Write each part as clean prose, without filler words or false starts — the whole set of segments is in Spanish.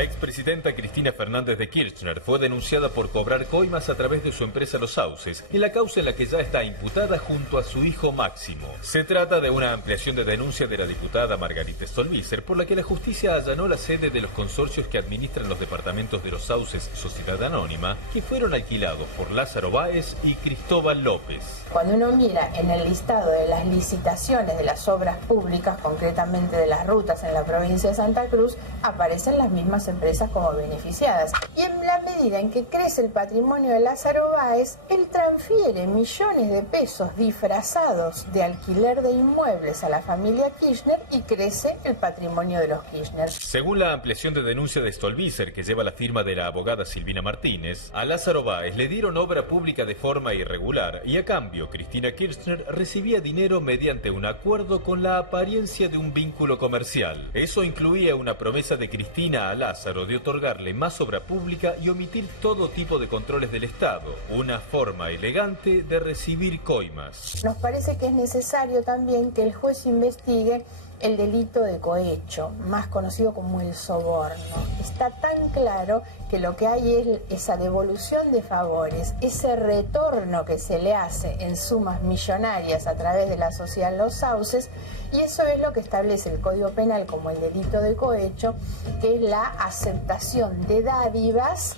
La expresidenta Cristina Fernández de Kirchner fue denunciada por cobrar coimas a través de su empresa Los Sauces, en la causa en la que ya está imputada junto a su hijo Máximo. Se trata de una ampliación de denuncia de la diputada Margarita Stolbizer, por la que la justicia allanó la sede de los consorcios que administran los departamentos de Los Sauces Sociedad Anónima, que fueron alquilados por Lázaro Báez y Cristóbal López. Cuando uno mira en el listado de las licitaciones de las obras públicas, concretamente de las rutas en la provincia de Santa Cruz, aparecen las mismas empresas como beneficiadas. Y en la medida en que crece el patrimonio de Lázaro Báez, él transfiere millones de pesos disfrazados de alquiler de inmuebles a la familia Kirchner y crece el patrimonio de los Kirchner. Según la ampliación de denuncia de Stolbizer, que lleva la firma de la abogada Silvina Martínez, a Lázaro Báez le dieron obra pública de forma irregular y a cambio Cristina Kirchner recibía dinero mediante un acuerdo con la apariencia de un vínculo comercial. Eso incluía una promesa de Cristina a Lázaro de otorgarle más obra pública y omitir todo tipo de controles del Estado, una forma elegante de recibir coimas. Nos parece que es necesario también que el juez investigue el delito de cohecho, más conocido como el soborno. Está tan claro que lo que hay es esa devolución de favores, ese retorno que se le hace en sumas millonarias a través de la sociedad Los Sauces, y eso es lo que establece el Código Penal como el delito de cohecho, que es la aceptación de dádivas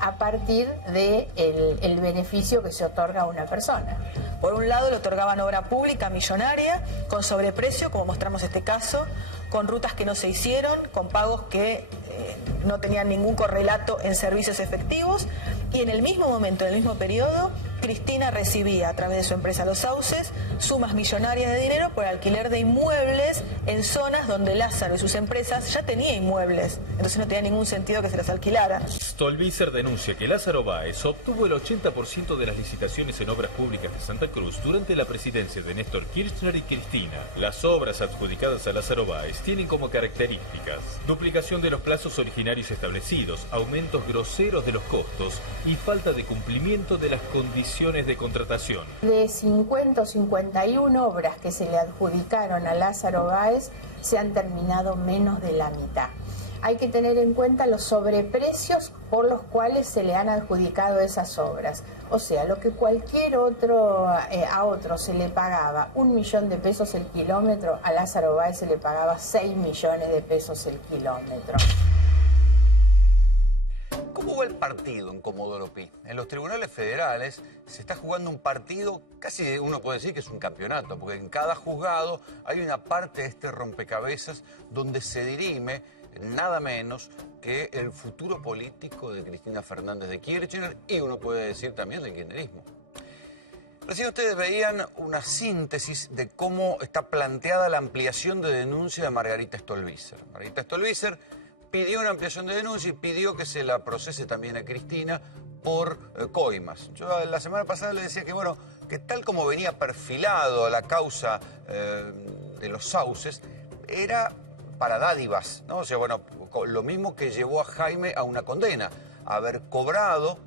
a partir del beneficio que se otorga a una persona. Por un lado le otorgaban obra pública millonaria, con sobreprecio, como mostramos este caso, con rutas que no se hicieron, con pagos que no tenían ningún correlato en servicios efectivos, y en el mismo momento, en el mismo periodo, Cristina recibía a través de su empresa Los Sauces sumas millonarias de dinero por alquiler de inmuebles en zonas donde Lázaro y sus empresas ya tenía inmuebles, entonces no tenía ningún sentido que se los alquilaran. Stolbizer denuncia que Lázaro Báez obtuvo el 80% de las licitaciones en obras públicas de Santa Cruz durante la presidencia de Néstor Kirchner y Cristina. Las obras adjudicadas a Lázaro Báez tienen como características duplicación de los plazos originarios establecidos, aumentos groseros de los costos y falta de cumplimiento de las condiciones de contratación. De 50 o 51 obras que se le adjudicaron a Lázaro Báez, se han terminado menos de la mitad. Hay que tener en cuenta los sobreprecios por los cuales se le han adjudicado esas obras. O sea, lo que cualquier otro, a otro se le pagaba 1 millón de pesos el kilómetro, a Lázaro Báez se le pagaba 6 millones de pesos el kilómetro. ¿Cómo va el partido en Comodoro Pi? En los tribunales federales se está jugando un partido, casi uno puede decir que es un campeonato, porque en cada juzgado hay una parte de este rompecabezas donde se dirime nada menos que el futuro político de Cristina Fernández de Kirchner y uno puede decir también del kirchnerismo. Recién ustedes veían una síntesis de cómo está planteada la ampliación de denuncia de Margarita Stolbizer. Margarita Stolbizer pidió una ampliación de denuncia y pidió que se la procese también a Cristina por coimas. Yo la semana pasada le decía que, bueno, que tal como venía perfilado la causa de Los Sauces, era para dádivas, ¿no? O sea, bueno, lo mismo que llevó a Jaime a una condena, haber cobrado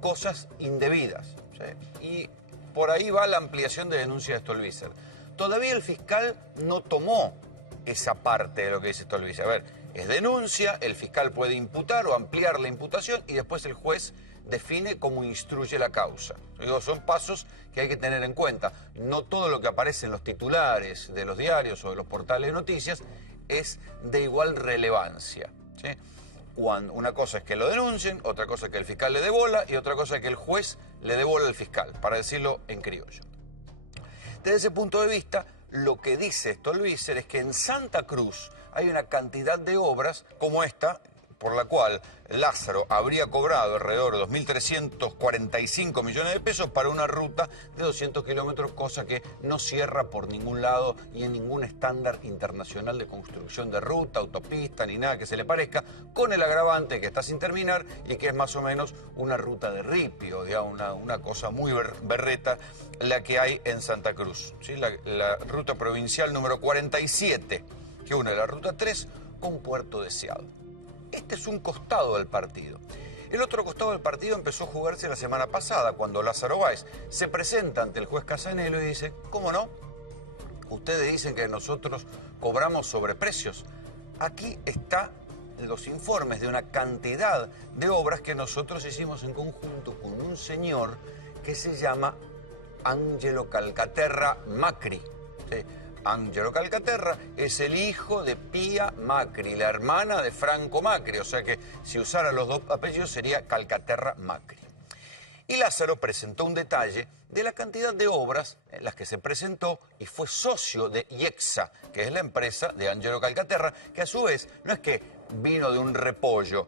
cosas indebidas, ¿sí? Y por ahí va la ampliación de denuncia de Stolbizer. Todavía el fiscal no tomó esa parte de lo que dice Stolbizer. A ver, es denuncia, el fiscal puede imputar o ampliar la imputación y después el juez define cómo instruye la causa. Digo, son pasos que hay que tener en cuenta. No todo lo que aparece en los titulares de los diarios o de los portales de noticias es de igual relevancia, ¿sí? Cuando una cosa es que lo denuncien, otra cosa es que el fiscal le dé bola y otra cosa es que el juez le dé bola al fiscal, para decirlo en criollo. Desde ese punto de vista, lo que dice Stolbizer es que en Santa Cruz hay una cantidad de obras como esta, por la cual Lázaro habría cobrado alrededor de 2.345 millones de pesos para una ruta de 200 kilómetros, cosa que no cierra por ningún lado y en ningún estándar internacional de construcción de ruta, autopista, ni nada que se le parezca, con el agravante que está sin terminar y que es más o menos una ruta de ripio, digamos, una cosa muy berreta la que hay en Santa Cruz, ¿sí? La ruta provincial número 47, que une la ruta 3 con Puerto Deseado. Este es un costado del partido. El otro costado del partido empezó a jugarse la semana pasada, cuando Lázaro Báez se presenta ante el juez Casanelo y dice, ¿cómo no? Ustedes dicen que nosotros cobramos sobreprecios. Aquí está los informes de una cantidad de obras que nosotros hicimos en conjunto con un señor que se llama Angelo Calcaterra Macri. ¿Sí? Angelo Calcaterra es el hijo de Pía Macri, la hermana de Franco Macri, o sea que si usara los dos apellidos sería Calcaterra Macri. Y Lázaro presentó un detalle de la cantidad de obras en las que se presentó y fue socio de IEXA, que es la empresa de Angelo Calcaterra, que a su vez no es que vino de un repollo.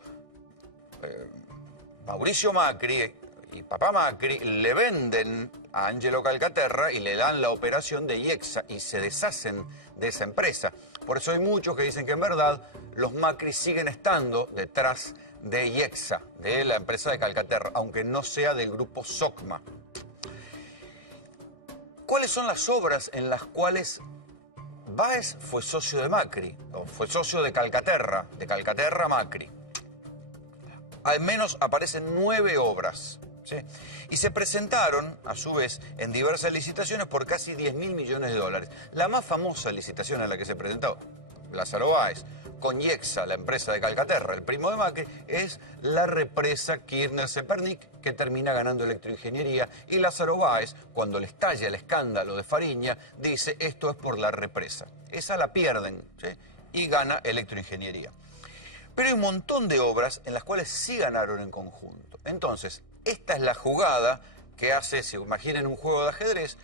Mauricio Macri y papá Macri le venden a Angelo Calcaterra y le dan la operación de IEXA y se deshacen de esa empresa. Por eso hay muchos que dicen que en verdad los Macri siguen estando detrás de IEXA, de la empresa de Calcaterra, aunque no sea del grupo SOCMA. ¿Cuáles son las obras en las cuales Báez fue socio de Macri, o fue socio de Calcaterra Macri? Al menos aparecen 9 obras, ¿sí? Y se presentaron, a su vez, en diversas licitaciones por casi 10.000 millones de dólares. La más famosa licitación en la que se presentó Lázaro Báez con IEXA, la empresa de Calcaterra, el primo de Macri, es la represa Kirchner-Zepernik, que termina ganando Electroingeniería, y Lázaro Báez, cuando le estalla el escándalo de Fariña, dice esto es por la represa. Esa la pierden, ¿sí? Y gana Electroingeniería. Pero hay un montón de obras en las cuales sí ganaron en conjunto. Entonces, esta es la jugada que hace, si imaginen un juego de ajedrez,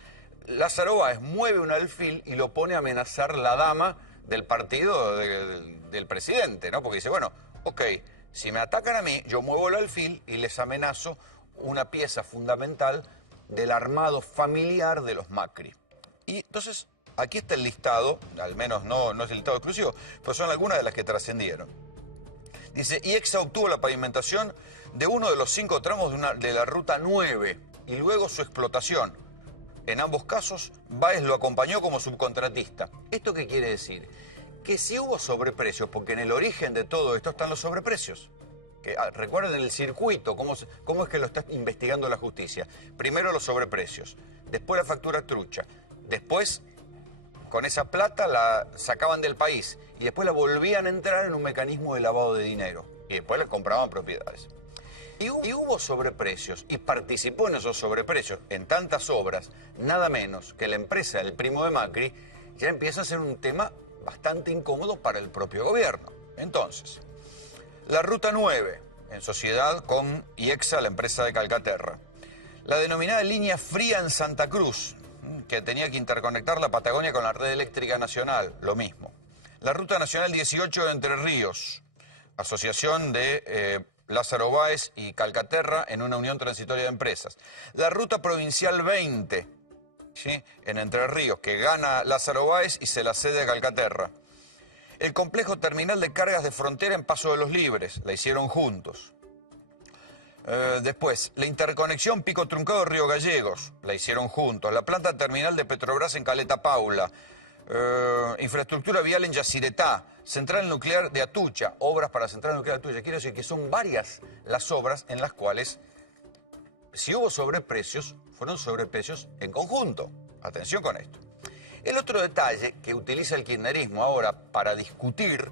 Lázaro Báez mueve un alfil y lo pone a amenazar la dama del partido del presidente, ¿no? Porque dice, bueno, ok, si me atacan a mí, yo muevo el alfil y les amenazo una pieza fundamental del armado familiar de los Macri. Y entonces, aquí está el listado, al menos no es el listado exclusivo, pero son algunas de las que trascendieron. Dice, IEXA obtuvo la pavimentación de uno de los 5 tramos de la Ruta 9 y luego su explotación. En ambos casos, Báez lo acompañó como subcontratista. ¿Esto qué quiere decir? Que si hubo sobreprecios, porque en el origen de todo esto están los sobreprecios. Que, recuerden el circuito, cómo es que lo está investigando la justicia. Primero los sobreprecios, después la factura trucha, después con esa plata la sacaban del país y después la volvían a entrar en un mecanismo de lavado de dinero y después le compraban propiedades. Y hubo sobreprecios y participó en esos sobreprecios en tantas obras, nada menos que la empresa del primo de Macri ya empieza a ser un tema bastante incómodo para el propio gobierno. Entonces, la Ruta 9, en sociedad con IEXA, la empresa de Calcaterra. La denominada línea fría en Santa Cruz, que tenía que interconectar la Patagonia con la red eléctrica nacional, lo mismo. La Ruta Nacional 18 de Entre Ríos, asociación de Lázaro Báez y Calcaterra en una unión transitoria de empresas. La Ruta Provincial 20, ¿sí? En Entre Ríos, que gana Lázaro Báez y se la cede a Calcaterra. El complejo terminal de cargas de frontera en Paso de los Libres, la hicieron juntos. Después, la interconexión Pico Truncado Río Gallegos, la hicieron juntos. La planta terminal de Petrobras en Caleta Paula. Infraestructura vial en Yacyretá. Central nuclear de Atucha, obras para Central nuclear de Atucha. Quiero decir que son varias las obras en las cuales, si hubo sobreprecios, fueron sobreprecios en conjunto. Atención con esto. El otro detalle que utiliza el kirchnerismo ahora para discutir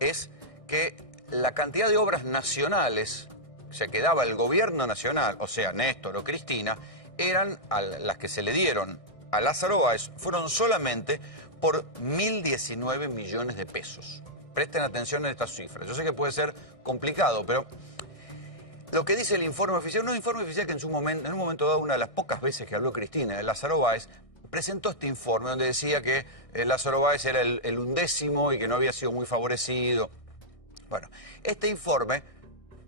es que la cantidad de obras nacionales, o sea, que daba el gobierno nacional, o sea, Néstor o Cristina, eran las que se le dieron a Lázaro Báez, fueron solamente por 1.019 millones de pesos. Presten atención a estas cifras. Yo sé que puede ser complicado, pero lo que dice el informe oficial, un informe oficial que en un momento dado, una de las pocas veces que habló Cristina de Lázaro Báez, presentó este informe donde decía que Lázaro Báez era el 11º y que no había sido muy favorecido. Bueno, este informe,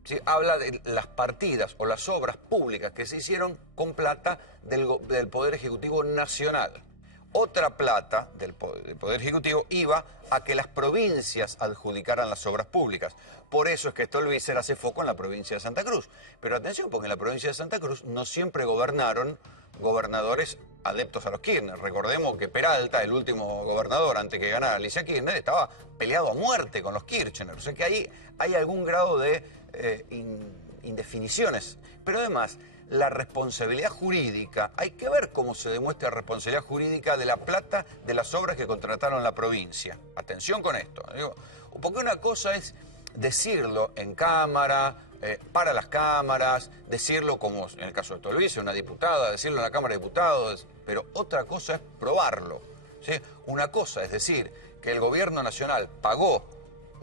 ¿sí?, habla de las partidas o las obras públicas que se hicieron con plata del Poder Ejecutivo Nacional. Otra plata del Poder Ejecutivo iba a que las provincias adjudicaran las obras públicas. Por eso es que Stolbizer hace foco en la provincia de Santa Cruz. Pero atención, porque en la provincia de Santa Cruz no siempre gobernaron gobernadores adeptos a los Kirchner. Recordemos que Peralta, el último gobernador antes que ganara Alicia Kirchner, estaba peleado a muerte con los Kirchner. O sea que ahí hay algún grado de indefiniciones. Pero además, la responsabilidad jurídica, hay que ver cómo se demuestra la responsabilidad jurídica de la plata de las obras que contrataron la provincia. Atención con esto. Porque una cosa es decirlo en cámara, para las cámaras, decirlo como en el caso de Stolbizer, una diputada, decirlo en la Cámara de Diputados, pero otra cosa es probarlo, ¿sí? Una cosa es decir que el gobierno nacional pagó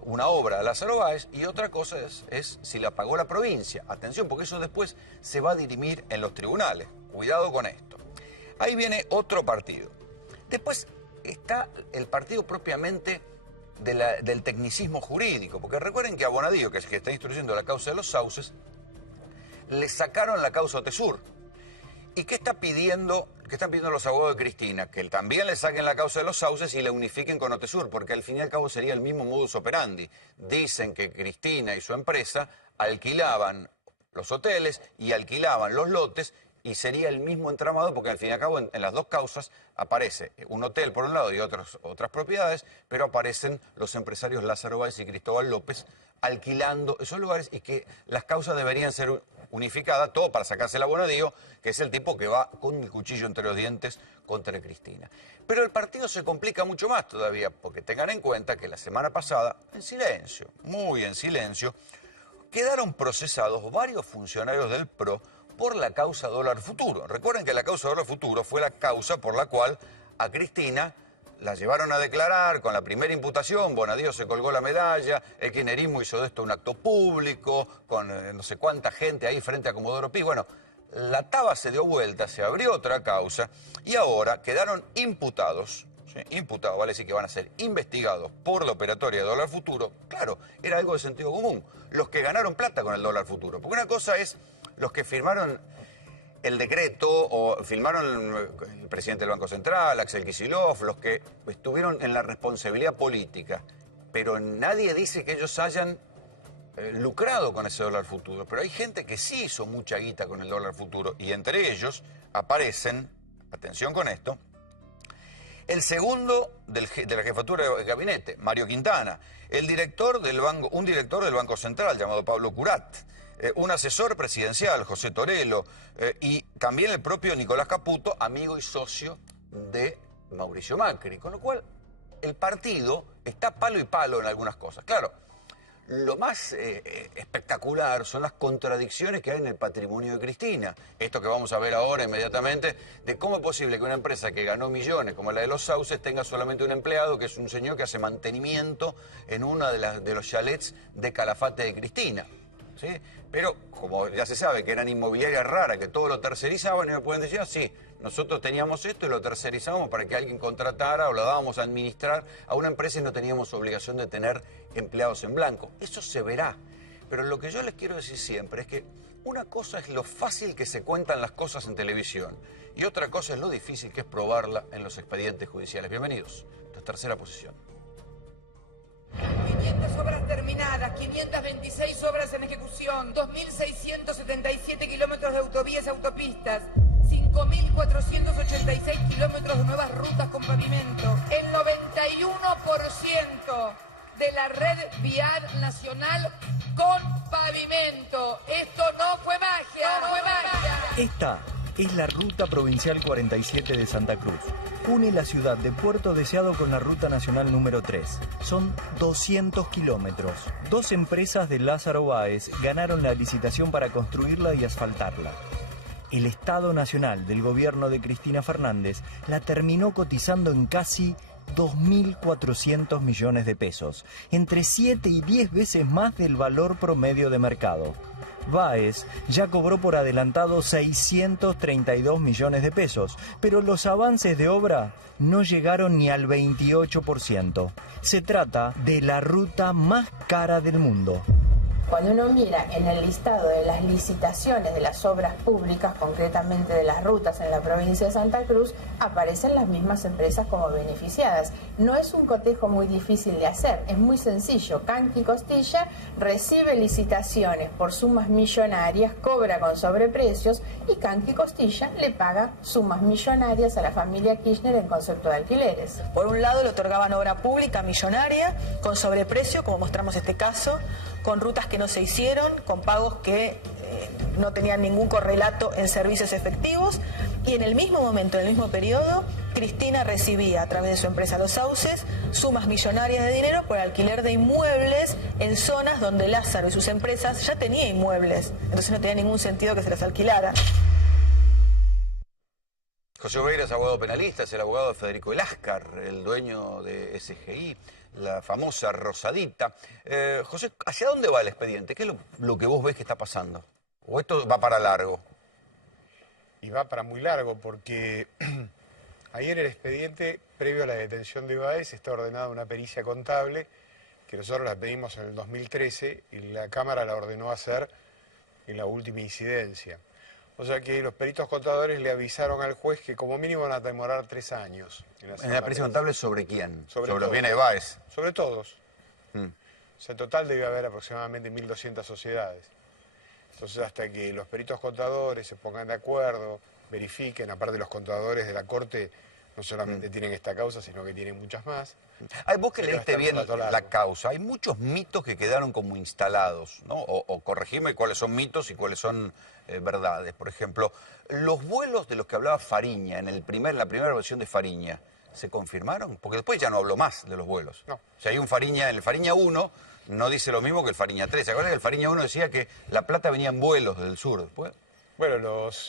una obra a Lázaro Báez y otra cosa es si la pagó la provincia. Atención, porque eso después se va a dirimir en los tribunales. Cuidado con esto. Ahí viene otro partido. Después está el partido propiamente del tecnicismo jurídico, porque recuerden que a Bonadío, que es el que está instruyendo la causa de los sauces, le sacaron la causa Otesur. ¿Y qué están pidiendo los abogados de Cristina? Que también le saquen la causa de los sauces y la unifiquen con Otesur, porque al fin y al cabo sería el mismo modus operandi. Dicen que Cristina y su empresa alquilaban los hoteles y alquilaban los lotes y sería el mismo entramado, porque al fin y al cabo en las dos causas aparece un hotel por un lado y otras propiedades, pero aparecen los empresarios Lázaro Báez y Cristóbal López alquilando esos lugares, y que las causas deberían ser unificadas, todo para sacarse la Bonadío, que es el tipo que va con el cuchillo entre los dientes contra Cristina. Pero el partido se complica mucho más todavía, porque tengan en cuenta que la semana pasada, en silencio, muy en silencio, quedaron procesados varios funcionarios del PRO por la causa dólar futuro. Recuerden que la causa dólar futuro fue la causa por la cual a Cristina la llevaron a declarar con la primera imputación, Bonadío se colgó la medalla, el kirchnerismo hizo de esto un acto público, con no sé cuánta gente ahí frente a Comodoro Pi. Bueno, la taba se dio vuelta, se abrió otra causa y ahora quedaron imputados, ¿sí? Imputados, vale decir que van a ser investigados por la operatoria de dólar futuro. Claro, era algo de sentido común, los que ganaron plata con el dólar futuro, porque una cosa es los que firmaron el decreto o firmaron el presidente del Banco Central, Axel Kicillof, los que estuvieron en la responsabilidad política, pero nadie dice que ellos hayan lucrado con ese dólar futuro. Pero hay gente que sí hizo mucha guita con el dólar futuro, y entre ellos aparecen, atención con esto, el segundo de la jefatura de gabinete, Mario Quintana, un director del Banco Central llamado Pablo Curat, un asesor presidencial, José Torello, y también el propio Nicolás Caputo, amigo y socio de Mauricio Macri. Con lo cual, el partido está palo y palo en algunas cosas. Claro, lo más espectacular son las contradicciones que hay en el patrimonio de Cristina. Esto que vamos a ver ahora inmediatamente, de cómo es posible que una empresa que ganó millones, como la de los sauces, tenga solamente un empleado, que es un señor que hace mantenimiento en uno de los chalets de Calafate de Cristina. ¿Sí? Pero como ya se sabe que eran inmobiliarias raras, que todo lo tercerizaban, y me pueden decir, sí, nosotros teníamos esto y lo tercerizamos para que alguien contratara o lo dábamos a administrar a una empresa y no teníamos obligación de tener empleados en blanco. Eso se verá. Pero lo que yo les quiero decir siempre es que una cosa es lo fácil que se cuentan las cosas en televisión y otra cosa es lo difícil que es probarla en los expedientes judiciales. Bienvenidos. Esta es Tercera Posición. 500 obras terminadas, 526 obras en ejecución, 2.677 kilómetros de autovías y autopistas, 5.486 kilómetros de nuevas rutas con pavimento. El 91% de la red vial nacional con pavimento. Esto no fue magia, no fue magia. Esta es la Ruta Provincial 47 de Santa Cruz. Une la ciudad de Puerto Deseado con la Ruta Nacional número 3. Son 200 kilómetros. Dos empresas de Lázaro Báez ganaron la licitación para construirla y asfaltarla. El Estado Nacional del gobierno de Cristina Fernández la terminó cotizando en casi 2.400 millones de pesos, entre 7 y 10 veces más del valor promedio de mercado. Báez ya cobró por adelantado 632 millones de pesos, pero los avances de obra no llegaron ni al 28%. Se trata de la ruta más cara del mundo. Cuando uno mira en el listado de las licitaciones de las obras públicas, concretamente de las rutas en la provincia de Santa Cruz, aparecen las mismas empresas como beneficiadas. No es un cotejo muy difícil de hacer, es muy sencillo. Canqui Costilla recibe licitaciones por sumas millonarias, cobra con sobreprecios y Canqui Costilla le paga sumas millonarias a la familia Kirchner en concepto de alquileres. Por un lado le otorgaban obra pública millonaria con sobreprecio, como mostramos este caso, con rutas que no se hicieron, con pagos que no tenían ningún correlato en servicios efectivos, Y en el mismo momento, en el mismo periodo, Cristina recibía a través de su empresa Los Sauces sumas millonarias de dinero por alquiler de inmuebles en zonas donde Lázaro y sus empresas ya tenía inmuebles. Entonces no tenía ningún sentido que se las alquilara. José Oveira es abogado penalista, es el abogado de Federico Eláscar, el dueño de SGI, la famosa Rosadita. José, ¿hacia dónde va el expediente? ¿Qué es lo que vos ves que está pasando? ¿O esto va para largo? Y va para muy largo porque ayer el expediente, previo a la detención de Báez, está ordenada una pericia contable que nosotros la pedimos en el 2013 y la Cámara la ordenó hacer en la última incidencia. O sea que los peritos contadores le avisaron al juez que como mínimo van a demorar 3 años. ¿En la pericia contable sobre quién? Sobre los todos. bienes de Báez. Sobre todos. O sea, en total debe haber aproximadamente 1.200 sociedades. Entonces, hasta que los peritos contadores se pongan de acuerdo, verifiquen, aparte los contadores de la Corte no solamente tienen esta causa, sino que tienen muchas más. Ay, vos que Pero leíste está bien un rato largo. la causa, hay muchos mitos que quedaron como instalados, ¿no? O corregime cuáles son mitos y cuáles son verdades. Por ejemplo, los vuelos de los que hablaba Fariña, en la primera versión de Fariña, ¿se confirmaron? Porque después ya no habló más de los vuelos. No. O sea, hay un Fariña, en el Fariña 1 no dice lo mismo que el Fariña 3. ¿Se acuerdan que el Fariña 1 decía que la plata venía en vuelos del sur después? Bueno,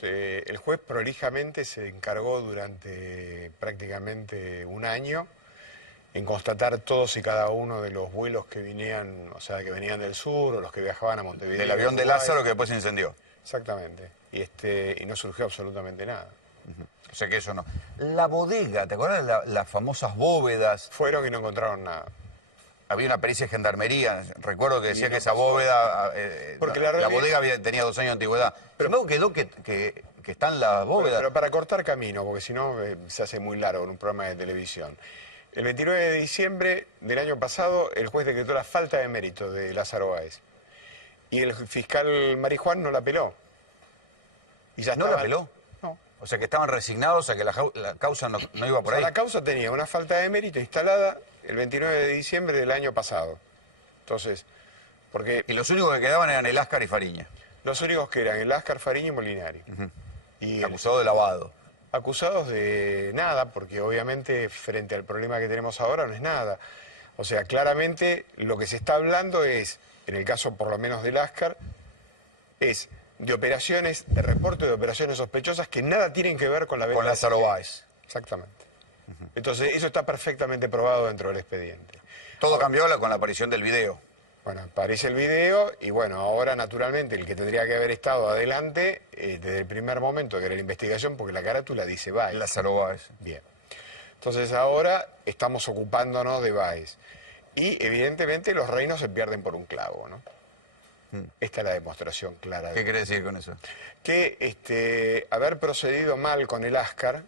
el juez prolijamente se encargó durante prácticamente un año en constatar todos y cada uno de los vuelos que venían, o sea, que venían del sur o los que viajaban a Montevideo. Del avión de Uruguay. Lázaro que después se incendió. Exactamente. Y no surgió absolutamente nada. O sea que eso no. La bodega, ¿te acuerdas de las famosas bóvedas? Fueron y no encontraron nada. Había una pericia de gendarmería, recuerdo que decía Y no que esa pasó. bóveda, Porque la la bodega tenía 2 años de antigüedad. Pero luego quedó que están las bóvedas. Pero para cortar camino, porque si no se hace muy largo en un programa de televisión. El 29 de diciembre del año pasado, el juez decretó la falta de mérito de Lázaro Báez. Y el fiscal Marijuán no la apeló. Y ya ¿No la estaba- apeló? No. O sea que estaban resignados a que la causa no iba por O sea, ahí. la causa tenía una falta de mérito instalada el 29 de diciembre del año pasado. Entonces, porque Y los únicos que quedaban eran Eláscar y Fariña, los únicos que eran el Ascar, Fariña y Molinari. Y acusados de lavado. acusados de nada, porque obviamente frente al problema que tenemos ahora no es nada. O sea, claramente lo que se está hablando es, en el caso por lo menos del Ascar, es de operaciones, de reporte de operaciones sospechosas que nada tienen que ver con la venta Con de Lázaro SGI. Báez. Exactamente. Entonces, eso está perfectamente probado dentro del expediente. Todo cambió con la aparición del video. Bueno, aparece el video y bueno, ahora naturalmente el que tendría que haber estado adelante desde el primer momento, que era la investigación, porque la carátula dice Báez. Lázaro Báez. Bien. Entonces ahora estamos ocupándonos de Báez. Y evidentemente los reinos se pierden por un clavo, ¿no? Esta es la demostración clara. ¿Qué quiere decir con eso? Que haber procedido mal con el Ascar,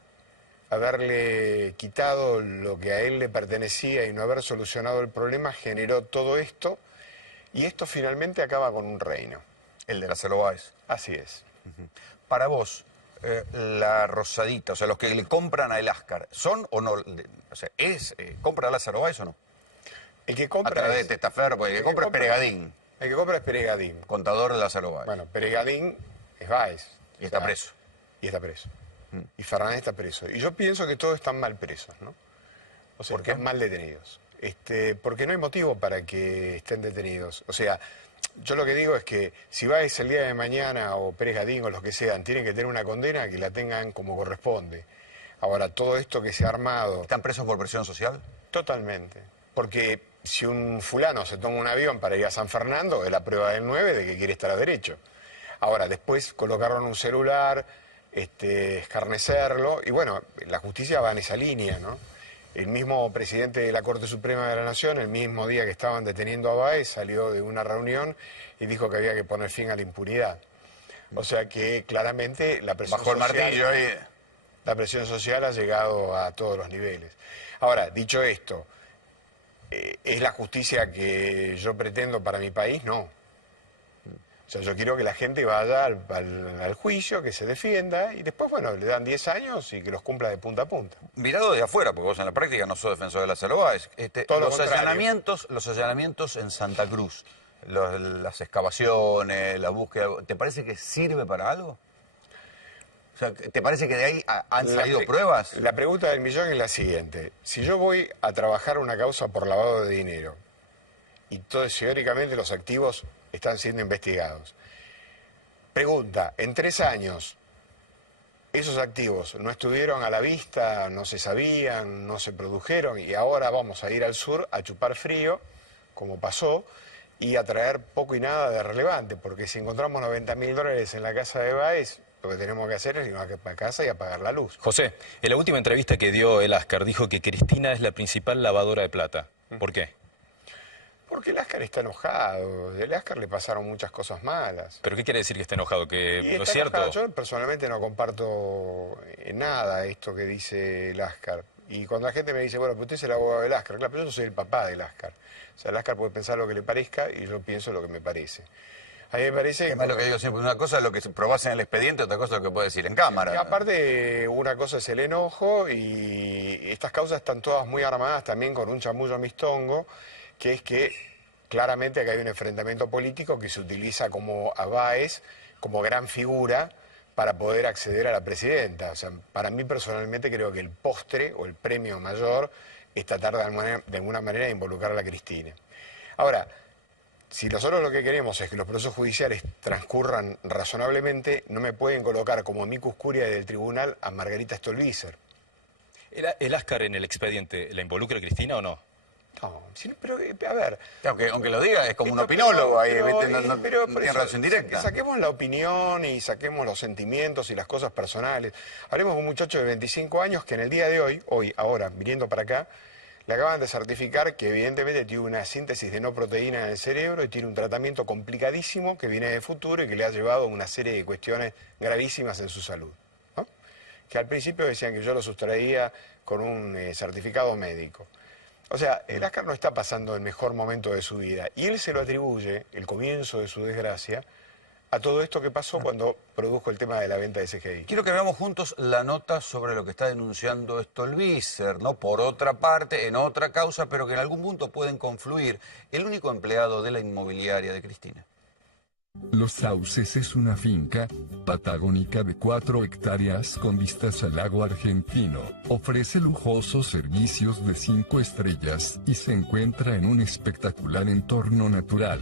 haberle quitado lo que a él le pertenecía y no haber solucionado el problema generó todo esto, y esto finalmente acaba con un reino. El de Lázaro Báez. Así es. Para vos, la Rosadita, o sea, los que le compran a Eláscar, ¿son o no? O sea, ¿compra a Lázaro Báez o no? El que A compra través de es, Testaferro, porque el que compra es Peregadín, el que compra es Peregadín. contador de Lázaro Báez. Bueno, Peregadín es Báez. Y está O sea, preso. Y está preso. Y Fernández está preso. Y yo pienso que todos están mal presos, ¿no? O sea, ¿Por qué? están mal detenidos. Porque no hay motivo para que estén detenidos. O sea, yo lo que digo es que si Báez el día de mañana o Pérez Gadín o los que sean tienen que tener una condena, que la tengan como corresponde. Ahora, todo esto que se ha armado... ¿Están presos por presión social? Totalmente. Porque si un fulano se toma un avión para ir a San Fernando, es la prueba del 9 de que quiere estar a derecho. Ahora, después colocarlo en un celular, escarnecerlo, y bueno, la justicia va en esa línea, ¿no? El mismo presidente de la Corte Suprema de la Nación, el mismo día que estaban deteniendo a Báez, salió de una reunión y dijo que había que poner fin a la impunidad. O sea que claramente la presión Bajó el social... martillo ahí. La presión social ha llegado a todos los niveles. Ahora, dicho esto, ¿es la justicia que yo pretendo para mi país? No. O sea, yo quiero que la gente vaya al juicio, que se defienda, y después, bueno, le dan 10 años y que los cumpla de punta a punta. Mirado de afuera, porque vos en la práctica no sos defensor de Lázaro Báez. Todo lo Los contrario. allanamientos en Santa Cruz, las excavaciones, la búsqueda, ¿te parece que sirve para algo? sea, ¿te parece que de ahí han salido pruebas? La pregunta del millón es la siguiente. Si yo voy a trabajar una causa por lavado de dinero y teóricamente los activos están siendo investigados, pregunta, en 3 años, ¿esos activos no estuvieron a la vista, no se sabían, no se produjeron y ahora vamos a ir al sur a chupar frío, como pasó, y a traer poco y nada de relevante? Porque si encontramos $90.000 en la casa de Báez, lo que tenemos que hacer es ir a casa y apagar la luz. José, en la última entrevista que dio el Ascar dijo que Cristina es la principal lavadora de plata. ¿Por qué? Porque el Ascar está enojado, el Ascar le pasaron muchas cosas malas. ¿Pero qué quiere decir que está enojado? ¿Que Y no es está cierto? enojado. Yo personalmente no comparto nada esto que dice el Ascar. Y cuando la gente me dice, bueno, pues usted es el abogado del Ascar, claro, pero yo no soy el papá del Ascar. O sea, el Ascar puede pensar lo que le parezca y yo pienso lo que me parece. A mí me parece... Además, lo que digo siempre, una cosa es lo que probás en el expediente, otra cosa es lo que puede decir en cámara. Y aparte, una cosa es el enojo y estas causas están todas muy armadas también con un chamullo mistongo, que es que claramente acá hay un enfrentamiento político que se utiliza como a Báez como gran figura para poder acceder a la presidenta. O sea, para mí personalmente creo que el postre o el premio mayor es tratar de alguna manera de involucrar a la Cristina. Ahora, si nosotros lo que queremos es que los procesos judiciales transcurran razonablemente, no me pueden colocar como amicus curiae del tribunal a Margarita Stolbizer. ¿El Ascar en el expediente la involucra a Cristina o no? No, pero a ver... Aunque lo diga, es como un opinólogo ahí, no tiene eso, relación directa. Saquemos la opinión y saquemos los sentimientos y las cosas personales. Hablemos de un muchacho de 25 años que en el día de hoy, ahora, viniendo para acá, le acaban de certificar que evidentemente tiene una síntesis de no proteína en el cerebro y tiene un tratamiento complicadísimo que viene de futuro y que le ha llevado a una serie de cuestiones gravísimas en su salud, ¿no? Que al principio decían que yo lo sustraía con un certificado médico. O sea, el Ascar no está pasando el mejor momento de su vida y él se lo atribuye, el comienzo de su desgracia, a todo esto que pasó cuando produjo el tema de la venta de CGI. Quiero que veamos juntos la nota sobre lo que está denunciando Stolbizer, ¿no? Por otra parte, en otra causa, pero que en algún punto pueden confluir. El único empleado de la inmobiliaria de Cristina. Los Sauces es una finca patagónica de 4 hectáreas con vistas al lago argentino. Ofrece lujosos servicios de 5 estrellas y se encuentra en un espectacular entorno natural.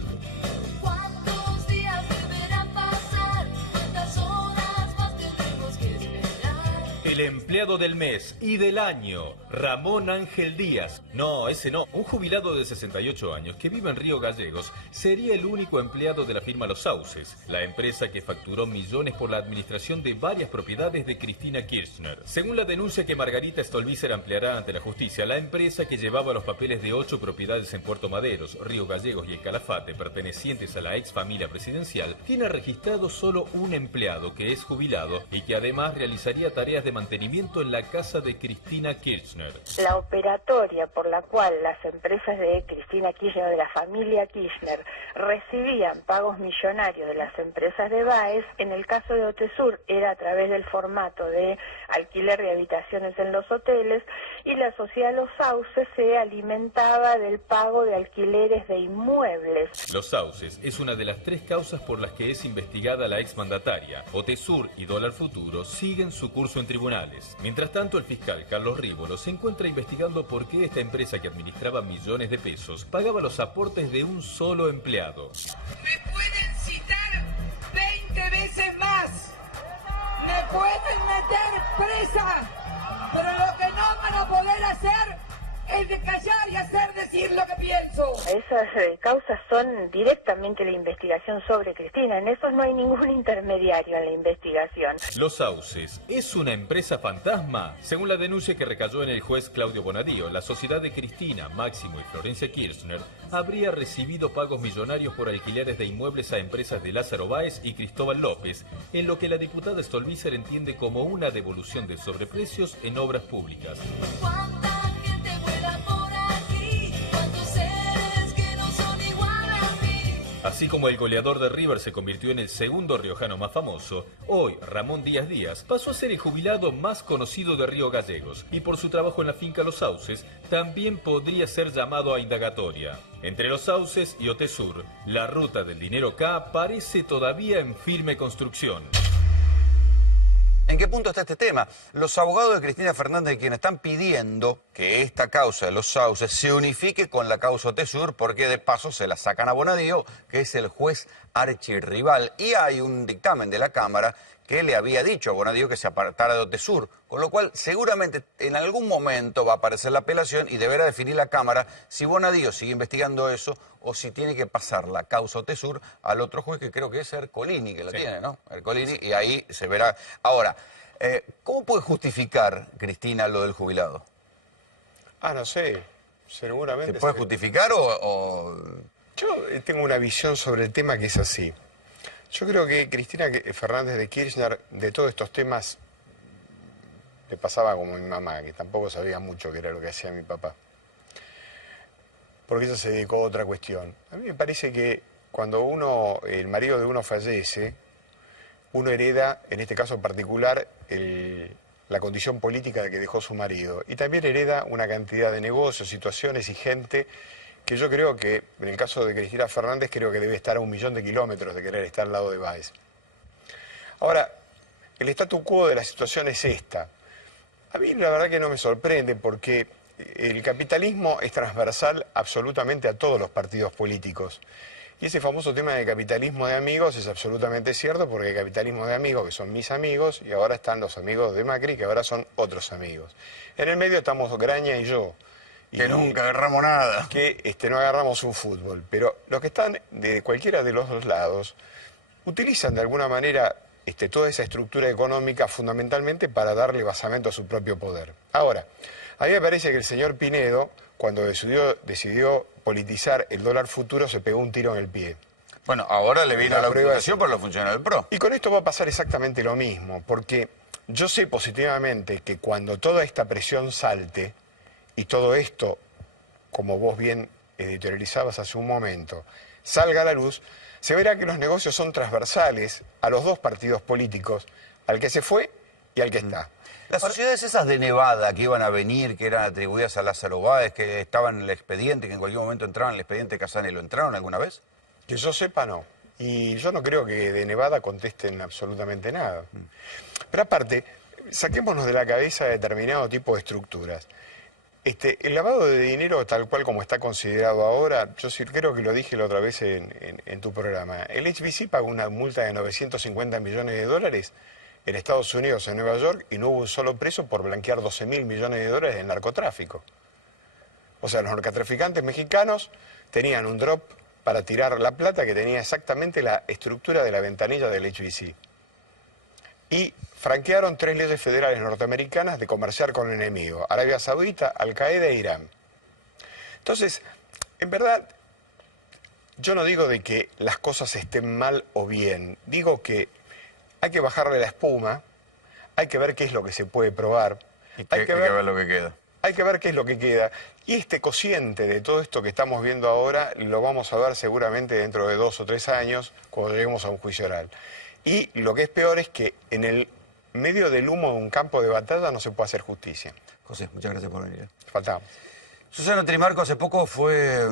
¿Cuántos días deberán pasar? ¿Cuántas horas más tendremos que esperar? El empleado del mes y del año, Ramón Ángel Díaz. No, ese no. Un jubilado de 68 años que vive en Río Gallegos sería el único empleado de la firma Los Sauces, la empresa que facturó millones por la administración de varias propiedades de Cristina Kirchner. Según la denuncia que Margarita Stolbizer ampliará ante la justicia, la empresa que llevaba los papeles de 8 propiedades en Puerto Maderos, Río Gallegos y el Calafate pertenecientes a la ex familia presidencial, tiene registrado solo un empleado que es jubilado y que además realizaría tareas de mantenimiento en la casa de Cristina Kirchner. La operatoria por la cual las empresas de Cristina Kirchner, de la familia Kirchner, recibían pagos millonarios de las empresas de Báez, en el caso de Otesur era a través del formato de alquiler de habitaciones en los hoteles y la sociedad Los Sauces se alimentaba del pago de alquileres de inmuebles. Los Sauces es una de las 3 causas por las que es investigada la exmandataria. Otesur y Dólar Futuro siguen su curso en tribunales. Mientras tanto, el fiscal Carlos Rívolo se encuentra investigando por qué esta empresa que administraba millones de pesos pagaba los aportes de un solo empleado. Me pueden citar 20 veces más. Me pueden meter presa. Pero lo que no van a poder hacer es de callar y hacer decir lo que pienso. Esas causas son directamente la investigación sobre Cristina. En esos no hay ningún intermediario en la investigación. Los Sauces es una empresa fantasma. Según la denuncia que recayó en el juez Claudio Bonadío, la sociedad de Cristina, Máximo y Florencia Kirchner habría recibido pagos millonarios por alquileres de inmuebles a empresas de Lázaro Báez y Cristóbal López, en lo que la diputada Stolbizer entiende como una devolución de sobreprecios en obras públicas. ¿Cuánta gente vuela por aquí? ¿Cuántos seres que no son igual a mí? Así como el goleador de River se convirtió en el segundo riojano más famoso, hoy Ramón Díaz pasó a ser el jubilado más conocido de Río Gallegos y por su trabajo en la finca Los Sauces también podría ser llamado a indagatoria. Entre Los Sauces y Otesur, la ruta del dinero K parece todavía en firme construcción. ¿En qué punto está este tema? Los abogados de Cristina Fernández, quienes están pidiendo que esta causa de los sauces se unifique con la causa Otesur, porque de paso se la sacan a Bonadío, que es el juez archirrival. Y hay un dictamen de la Cámara que le había dicho a Bonadío que se apartara de Otesur, con lo cual seguramente en algún momento va a aparecer la apelación y deberá definir la Cámara si Bonadío sigue investigando eso o si tiene que pasar la causa Otesur al otro juez, que creo que es Ercolini, que la tiene, ¿no? Ercolini, y ahí se verá. Ahora, ¿cómo puede justificar, Cristina, lo del jubilado? No sé, seguramente. ¿Se puede justificar o...? Yo tengo una visión sobre el tema que es así. Yo creo que Cristina Fernández de Kirchner, de todos estos temas, le pasaba como a mi mamá, que tampoco sabía mucho qué era lo que hacía mi papá. Porque ella se dedicó a otra cuestión. A mí me parece que cuando el marido de uno fallece, uno hereda, en este caso particular, la condición política de que dejó su marido. Y también hereda una cantidad de negocios, situaciones y gente que yo creo que, en el caso de Cristina Fernández, creo que debe estar a 1.000.000 de kilómetros de querer estar al lado de Báez. Ahora, el statu quo de la situación es esta. A mí la verdad que no me sorprende porque el capitalismo es transversal absolutamente a todos los partidos políticos. Y ese famoso tema de capitalismo de amigos es absolutamente cierto, porque hay capitalismo de amigos que son mis amigos y ahora están los amigos de Macri que ahora son otros amigos. En el medio estamos Graña y yo. Que nunca agarramos nada. Que no agarramos un fútbol. Pero los que están de cualquiera de los dos lados utilizan de alguna manera toda esa estructura económica fundamentalmente para darle basamento a su propio poder. Ahora, a mí me parece que el señor Pinedo, cuando decidió politizar el dólar futuro, se pegó un tiro en el pie. Bueno, ahora le vino la autorización por los funcionarios del PRO. Y con esto va a pasar exactamente lo mismo, porque yo sé positivamente que cuando toda esta presión salte, y todo esto, como vos bien editorializabas hace un momento, salga a la luz, se verá que los negocios son transversales a los dos partidos políticos, al que se fue y al que está. Las sociedades esas de Nevada que iban a venir, que eran atribuidas a Lázaro Báez, que estaban en el expediente, que en cualquier momento entraban en el expediente Casani, ¿lo entraron alguna vez? Que yo sepa, no. Y yo no creo que de Nevada contesten absolutamente nada. Pero aparte, saquémonos de la cabeza determinado tipo de estructuras. El lavado de dinero tal cual como está considerado ahora, yo sí creo que lo dije la otra vez en tu programa, el HBC pagó una multa de 950 millones de dólares en Estados Unidos, en Nueva York, y no hubo un solo preso por blanquear 12.000 millones de dólares en narcotráfico. O sea, los narcotraficantes mexicanos tenían un drop para tirar la plata que tenía exactamente la estructura de la ventanilla del HBC. Y franquearon 3 leyes federales norteamericanas de comerciar con el enemigo: Arabia Saudita, Al-Qaeda e Irán. Entonces, en verdad, yo no digo de que las cosas estén mal o bien, digo que hay que bajarle la espuma, hay que ver qué es lo que se puede probar, hay que ver lo que queda. Hay que ver qué es lo que queda. Y este cociente de todo esto que estamos viendo ahora lo vamos a ver seguramente dentro de 2 o 3 años, cuando lleguemos a un juicio oral. Y lo que es peor es que en el medio del humo de un campo de batalla no se puede hacer justicia. José, muchas gracias por venir. Faltamos. Susana Trimarco hace poco fue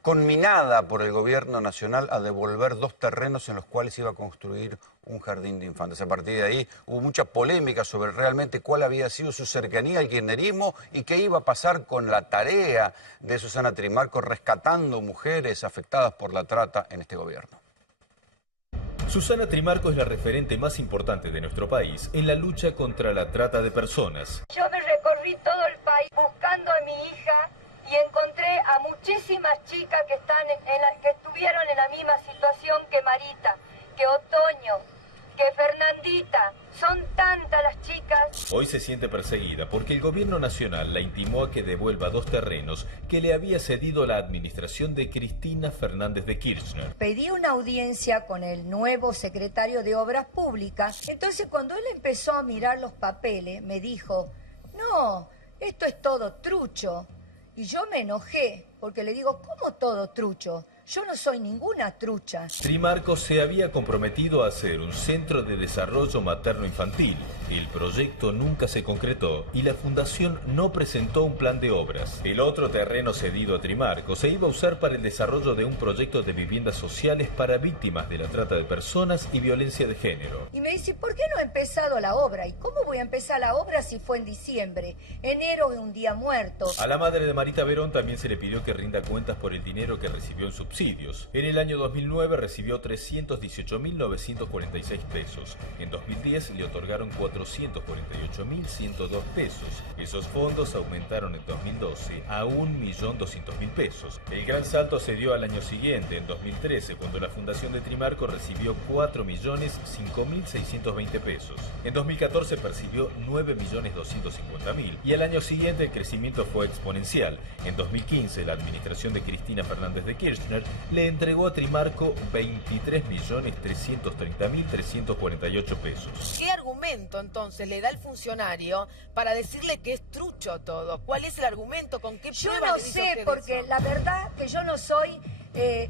conminada por el gobierno nacional a devolver 2 terrenos en los cuales iba a construir un jardín de infantes. A partir de ahí hubo mucha polémica sobre realmente cuál había sido su cercanía al kirchnerismo y qué iba a pasar con la tarea de Susana Trimarco rescatando mujeres afectadas por la trata en este gobierno. Susana Trimarco es la referente más importante de nuestro país en la lucha contra la trata de personas. Yo me recorrí todo el país buscando a mi hija y encontré a muchísimas chicas que estuvieron en la misma situación que Marita, que Otoño, que Fernandita. Son tantas las chicas. Hoy se siente perseguida porque el gobierno nacional la intimó a que devuelva 2 terrenos que le había cedido la administración de Cristina Fernández de Kirchner. Pedí una audiencia con el nuevo secretario de Obras Públicas. Entonces, cuando él empezó a mirar los papeles, me dijo: no, esto es todo trucho. Y yo me enojé, porque le digo: ¿cómo todo trucho? Yo no soy ninguna trucha. Trimarco se había comprometido a hacer un centro de desarrollo materno-infantil El proyecto nunca se concretó y la fundación no presentó un plan de obras. El otro terreno cedido a Trimarco se iba a usar para el desarrollo de un proyecto de viviendas sociales para víctimas de la trata de personas y violencia de género. Y me dice, ¿por qué no he empezado la obra? ¿Y cómo voy a empezar la obra si fue en diciembre? Enero es un día muerto. A la madre de Marita Verón también se le pidió que rinda cuentas por el dinero que recibió en subsidios. En el año 2009 recibió 318.946 pesos. En 2010 le otorgaron 448.102 pesos. Esos fondos aumentaron en 2012 a 1.200.000 pesos. El gran salto se dio al año siguiente, en 2013, cuando la Fundación de Trimarco recibió 4.005.620 pesos. En 2014 percibió 9.250.000 y al año siguiente el crecimiento fue exponencial. En 2015 la administración de Cristina Fernández de Kirchner le entregó a Trimarco 23.330.348 pesos. ¿Qué argumento entonces le da el funcionario para decirle que es trucho todo? ¿Cuál es el argumento? ¿Con qué Yo pruebas no le dice sé, usted porque eso? la verdad que yo no soy,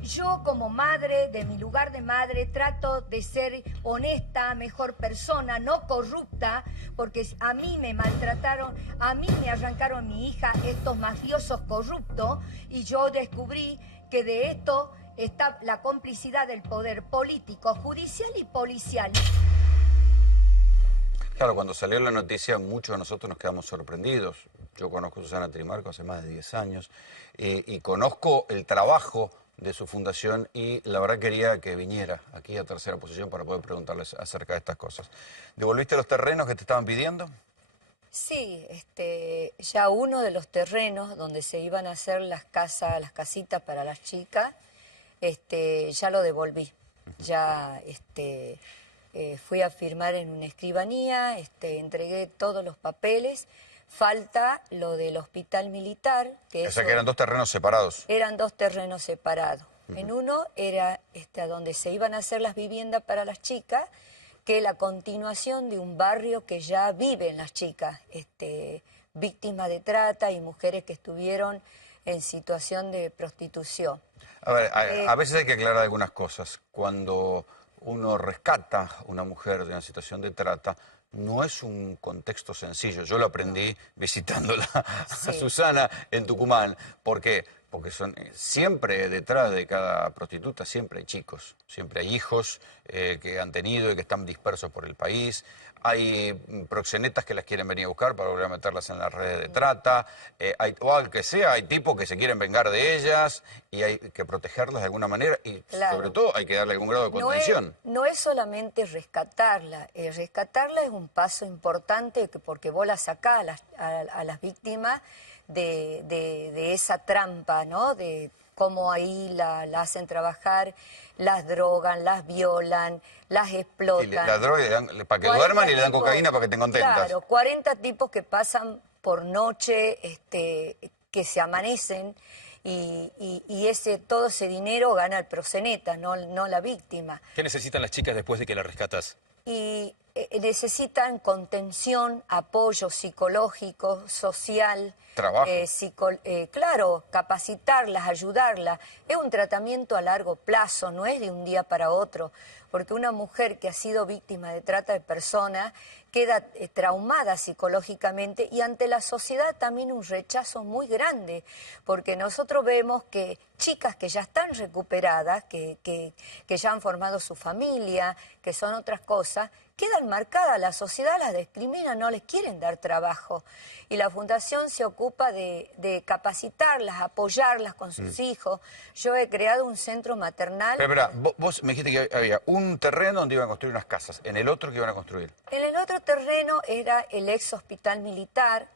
yo como madre, de mi lugar de madre, trato de ser honesta, mejor persona, no corrupta, porque a mí me maltrataron, a mí me arrancaron mi hija estos mafiosos corruptos, y yo descubrí que de esto está la complicidad del poder político, judicial y policial. Claro, cuando salió la noticia, muchos de nosotros nos quedamos sorprendidos. Yo conozco a Susana Trimarco hace más de 10 años y conozco el trabajo de su fundación y la verdad quería que viniera aquí a Tercera Posición para poder preguntarles acerca de estas cosas. ¿Devolviste los terrenos que te estaban pidiendo? Sí, ya uno de los terrenos donde se iban a hacer las casas, las casitas para las chicas, ya lo devolví. Ya fui a firmar en una escribanía, entregué todos los papeles. Falta lo del hospital militar. O sea que eran dos terrenos separados. Eran dos terrenos separados. En uno era a donde se iban a hacer las viviendas para las chicas, que es la continuación de un barrio que ya viven las chicas, víctimas de trata y mujeres que estuvieron en situación de prostitución. A ver, a veces hay que aclarar algunas cosas. Cuando uno rescata a una mujer de una situación de trata, no es un contexto sencillo. Yo lo aprendí visitándola a Susana en Tucumán. ¿Por qué? Porque siempre detrás de cada prostituta siempre hay chicos, siempre hay hijos que han tenido y que están dispersos por el país. Hay proxenetas que las quieren venir a buscar para volver a meterlas en las redes de trata. O al que sea, hay tipos que se quieren vengar de ellas y hay que protegerlas de alguna manera y sobre todo hay que darle algún grado de contención. No es solamente rescatarla. Rescatarla es un paso importante porque vos la sacás a las víctimas de esa trampa, ¿no? De cómo ahí la hacen trabajar, las drogan, las violan, las explotan. Y la droga para que duerman y le dan cocaína para que estén contentas. Claro, 40 tipos que pasan por noche, que se amanecen y todo ese dinero gana el proxeneta, no la víctima. ¿Qué necesitan las chicas después de que las rescatas? Y necesitan contención, apoyo psicológico, social. Trabajo. Claro, capacitarlas, ayudarlas. Es un tratamiento a largo plazo, no es de un día para otro, porque una mujer que ha sido víctima de trata de personas queda traumada psicológicamente y ante la sociedad también un rechazo muy grande, porque nosotros vemos que chicas que ya están recuperadas, que ya han formado su familia, que son otras cosas, quedan marcadas, la sociedad las discrimina, no les quieren dar trabajo. Y la Fundación se ocupa de capacitarlas, apoyarlas con sus hijos. Yo he creado un centro maternal. Pero espera, vos me dijiste que había un terreno donde iban a construir unas casas, en el otro que iban a construir. En el otro terreno era el ex hospital militar.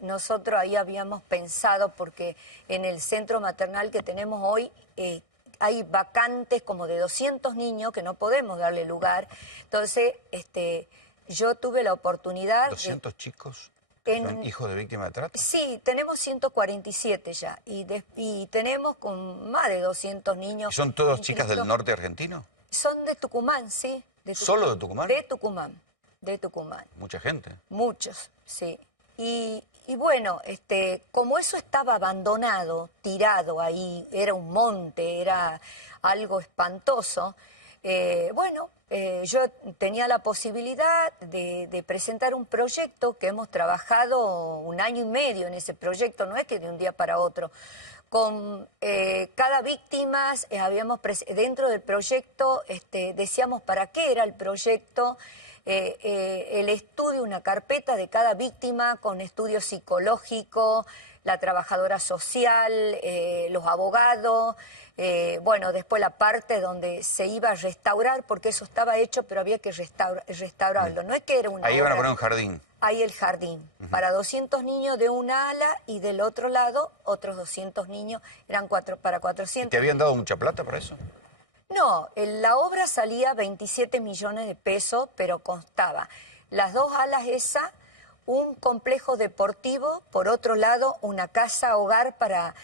Nosotros ahí habíamos pensado, porque en el centro maternal que tenemos hoy hay vacantes como de 200 niños que no podemos darle lugar. Entonces, yo tuve la oportunidad... ¿200 chicos que son hijos de víctimas de trata? Sí, tenemos 147 ya y tenemos con más de 200 niños. ¿Y son todos chicas del norte argentino? Son de Tucumán, sí. ¿Solo de Tucumán? De Tucumán. Mucha gente. Muchos, sí. Y bueno, como eso estaba abandonado, tirado ahí, era un monte, era algo espantoso, bueno, yo tenía la posibilidad de presentar un proyecto que hemos trabajado 1 año y medio en ese proyecto, no es que de un día para otro. Con cada víctima dentro del proyecto decíamos para qué era el proyecto, el estudio, una carpeta de cada víctima con estudio psicológico, la trabajadora social, los abogados, bueno, después la parte donde se iba a restaurar, porque eso estaba hecho, pero había que restaurarlo. No es que era una Ahí iban a obra. poner un jardín. Ahí el jardín, para 200 niños de una ala y del otro lado otros 200 niños, eran para 400. ¿Te habían dado mucha plata para eso? No, la obra salía 27 millones de pesos, pero constaba las 2 alas esas, un complejo deportivo, por otro lado una casa hogar para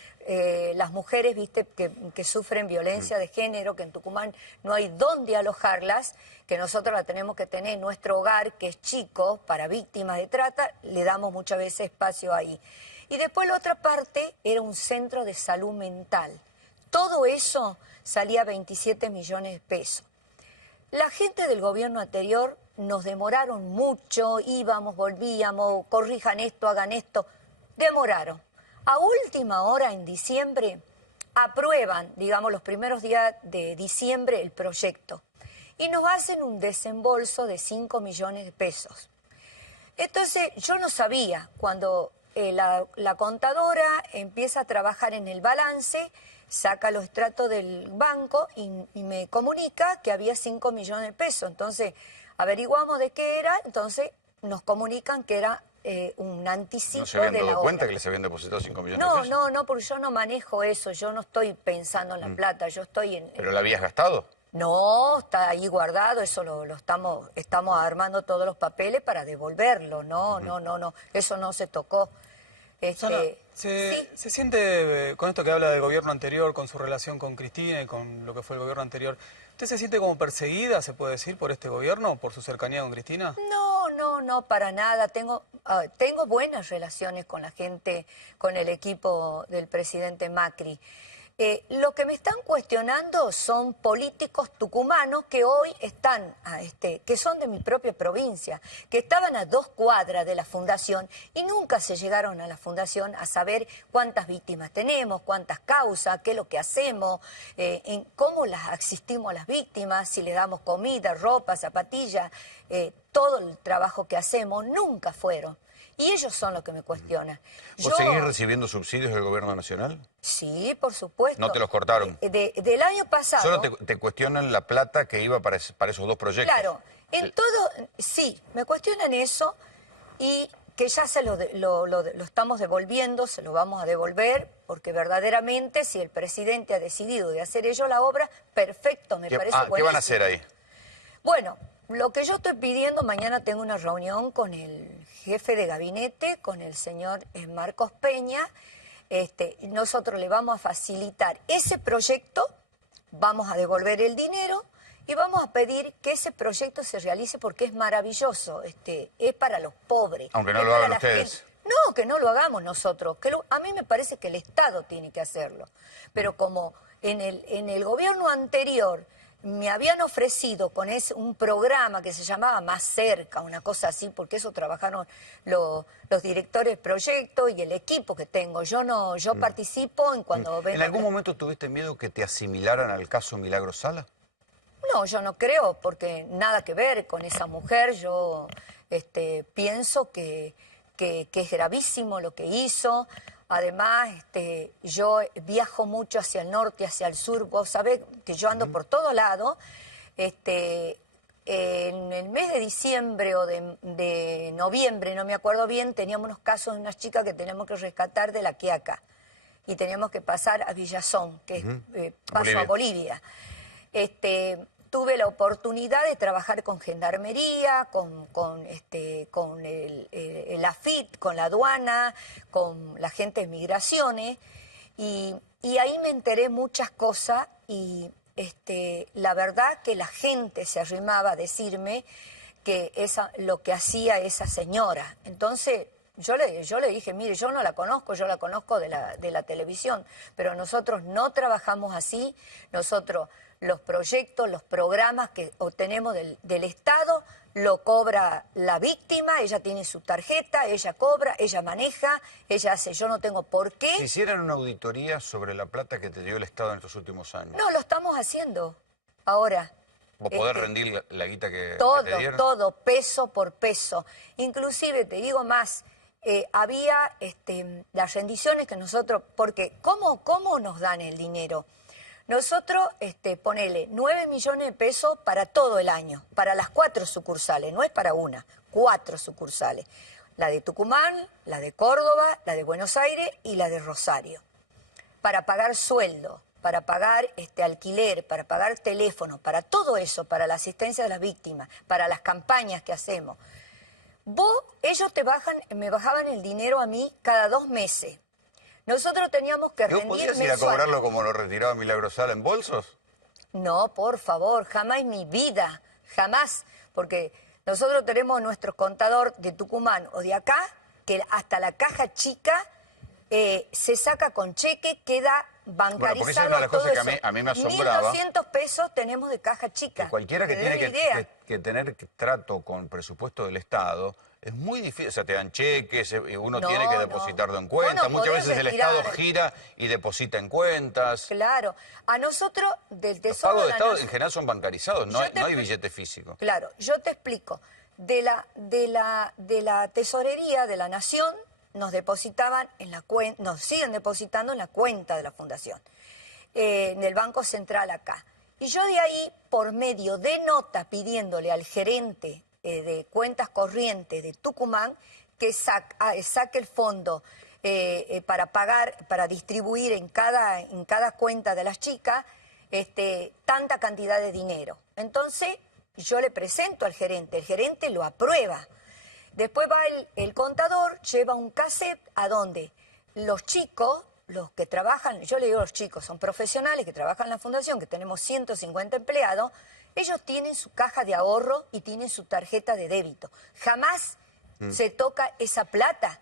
las mujeres, viste, que sufren violencia de género, que en Tucumán no hay dónde alojarlas, que nosotros la tenemos que tener en nuestro hogar, que es chico, para víctimas de trata, le damos muchas veces espacio ahí. Y después la otra parte era un centro de salud mental. Todo eso salía 27 millones de pesos. La gente del gobierno anterior nos demoraron mucho, íbamos, volvíamos, corrijan esto, hagan esto, demoraron. A última hora, en diciembre, aprueban, digamos, los primeros días de diciembre el proyecto y nos hacen un desembolso de 5 millones de pesos. Entonces, yo no sabía, cuando la contadora empieza a trabajar en el balance, saca los extractos del banco y me comunica que había 5 millones de pesos. Entonces, averiguamos de qué era, entonces nos comunican que era un anticipo ¿No se habían de la dado obra. cuenta que les habían depositado 5 millones de pesos? No, porque yo no manejo eso, yo no estoy pensando en la plata, yo estoy en... ¿Pero la habías gastado? No, está ahí guardado, eso lo estamos armando todos los papeles para devolverlo, no, eso no se tocó. Susana, ¿se siente, con esto que habla del gobierno anterior, con su relación con Cristina y con lo que fue el gobierno anterior, ¿usted se siente como perseguida, se puede decir, por este gobierno, por su cercanía con Cristina? No, para nada. Tengo buenas relaciones con la gente, con el equipo del presidente Macri. Lo que me están cuestionando son políticos tucumanos que hoy están, que son de mi propia provincia, que estaban a 2 cuadras de la fundación y nunca se llegaron a la fundación a saber cuántas víctimas tenemos, cuántas causas, qué es lo que hacemos, en cómo las asistimos a las víctimas, si les damos comida, ropa, zapatillas, todo el trabajo que hacemos, nunca fueron. Y ellos son los que me cuestionan. ¿Vos seguís recibiendo subsidios del gobierno nacional? Sí, por supuesto. ¿No te los cortaron? Del año pasado... Solo te cuestionan la plata que iba para esos 2 proyectos. Claro, sí, me cuestionan eso y que ya lo estamos devolviendo, se lo vamos a devolver, porque verdaderamente si el presidente ha decidido de hacer ello la obra, perfecto, me parece buenísimo. ¿Qué van a hacer ahí? Bueno, lo que yo estoy pidiendo, mañana tengo una reunión con el jefe de gabinete, con el señor Marcos Peña. Nosotros le vamos a facilitar ese proyecto, vamos a devolver el dinero y vamos a pedir que ese proyecto se realice porque es maravilloso, es para los pobres. Aunque no lo hagan ustedes. No, que no lo hagamos nosotros. A mí me parece que el Estado tiene que hacerlo. Pero como en el gobierno anterior me habían ofrecido con un programa que se llamaba Más Cerca, una cosa así, porque eso trabajaron los directores de proyecto y el equipo que tengo. Yo participo en cuando vengo. ¿En algún momento tuviste miedo que te asimilaran al caso Milagro Sala? No, yo no creo, porque nada que ver con esa mujer. Yo pienso que es gravísimo lo que hizo. Además, yo viajo mucho hacia el norte, hacia el sur. Vos sabés que yo ando por todo lado. En el mes de diciembre o de noviembre, no me acuerdo bien, teníamos unos casos de unas chicas que teníamos que rescatar de La Quiaca. Y teníamos que pasar a Villazón, que es paso a Bolivia. Tuve la oportunidad de trabajar con Gendarmería, con el AFIT, con la aduana, con la gente de migraciones, y ahí me enteré muchas cosas y la verdad que la gente se arrimaba a decirme que lo que hacía esa señora. Entonces yo le dije, mire, yo no la conozco, yo la conozco de la televisión, pero nosotros no trabajamos así, nosotros los proyectos, los programas que obtenemos del Estado, lo cobra la víctima, ella tiene su tarjeta, ella cobra, ella maneja, ella hace, yo no tengo por qué. Si hicieran una auditoría sobre la plata que te dio el Estado en estos últimos años. No, lo estamos haciendo ahora. ¿Vos podés rendir la guita que Todo, te dieron? todo, peso por peso. Inclusive, te digo más, había las rendiciones que nosotros, porque ¿cómo nos dan el dinero? Nosotros, ponele 9 millones de pesos para todo el año, para las 4 sucursales, no es para una, 4 sucursales. La de Tucumán, la de Córdoba, la de Buenos Aires y la de Rosario. Para pagar sueldo, para pagar alquiler, para pagar teléfono, para todo eso, para la asistencia de las víctimas, para las campañas que hacemos. Ellos me bajaban el dinero a mí cada 2 meses. Nosotros teníamos que rendir podías ir a cobrarlo como lo retiraba Milagrosal en bolsos? No, por favor, jamás en mi vida, jamás, porque nosotros tenemos nuestro contador de Tucumán o de acá, que hasta la caja chica se saca con cheque, queda bancarizado. Bueno, porque esa es una de las cosas que a mí me asombraba. 1.200 pesos tenemos de caja chica. Cualquiera que tiene que tener trato con presupuesto del Estado, es muy difícil, o sea, te dan cheques, uno tiene que depositarlo en cuenta, muchas veces el Estado gira y deposita en cuentas. Claro, a nosotros del Los Tesoro... pagos de Estado en general son bancarizados, no hay billete físico. Claro, yo te explico. De la tesorería de la Nación nos depositaban en la cuenta, nos siguen depositando en la cuenta de la Fundación, en el Banco Central acá. Y yo de ahí, por medio de nota, pidiéndole al gerente de cuentas corrientes de Tucumán que saque el fondo para pagar, para distribuir en cada cuenta de las chicas tanta cantidad de dinero. Entonces yo le presento al gerente, el gerente lo aprueba. Después va el contador, lleva un cassette a donde los chicos, los que trabajan, yo le digo los chicos, son profesionales que trabajan en la fundación, que tenemos 150 empleados, ellos tienen su caja de ahorro y tienen su tarjeta de débito. Jamás se toca esa plata.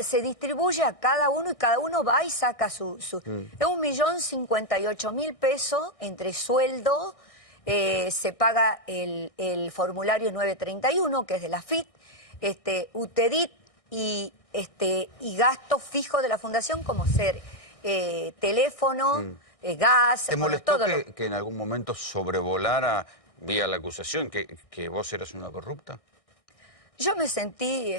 Se distribuye a cada uno y cada uno va y saca su... Es 1.058.000 pesos entre sueldo, se paga el formulario 931, que es de la FIT, UTEDIT y gastos fijos de la fundación como ser teléfono, gas... ¿Te molestó que en algún momento sobrevolara, vía la acusación, que vos eras una corrupta? Yo me sentí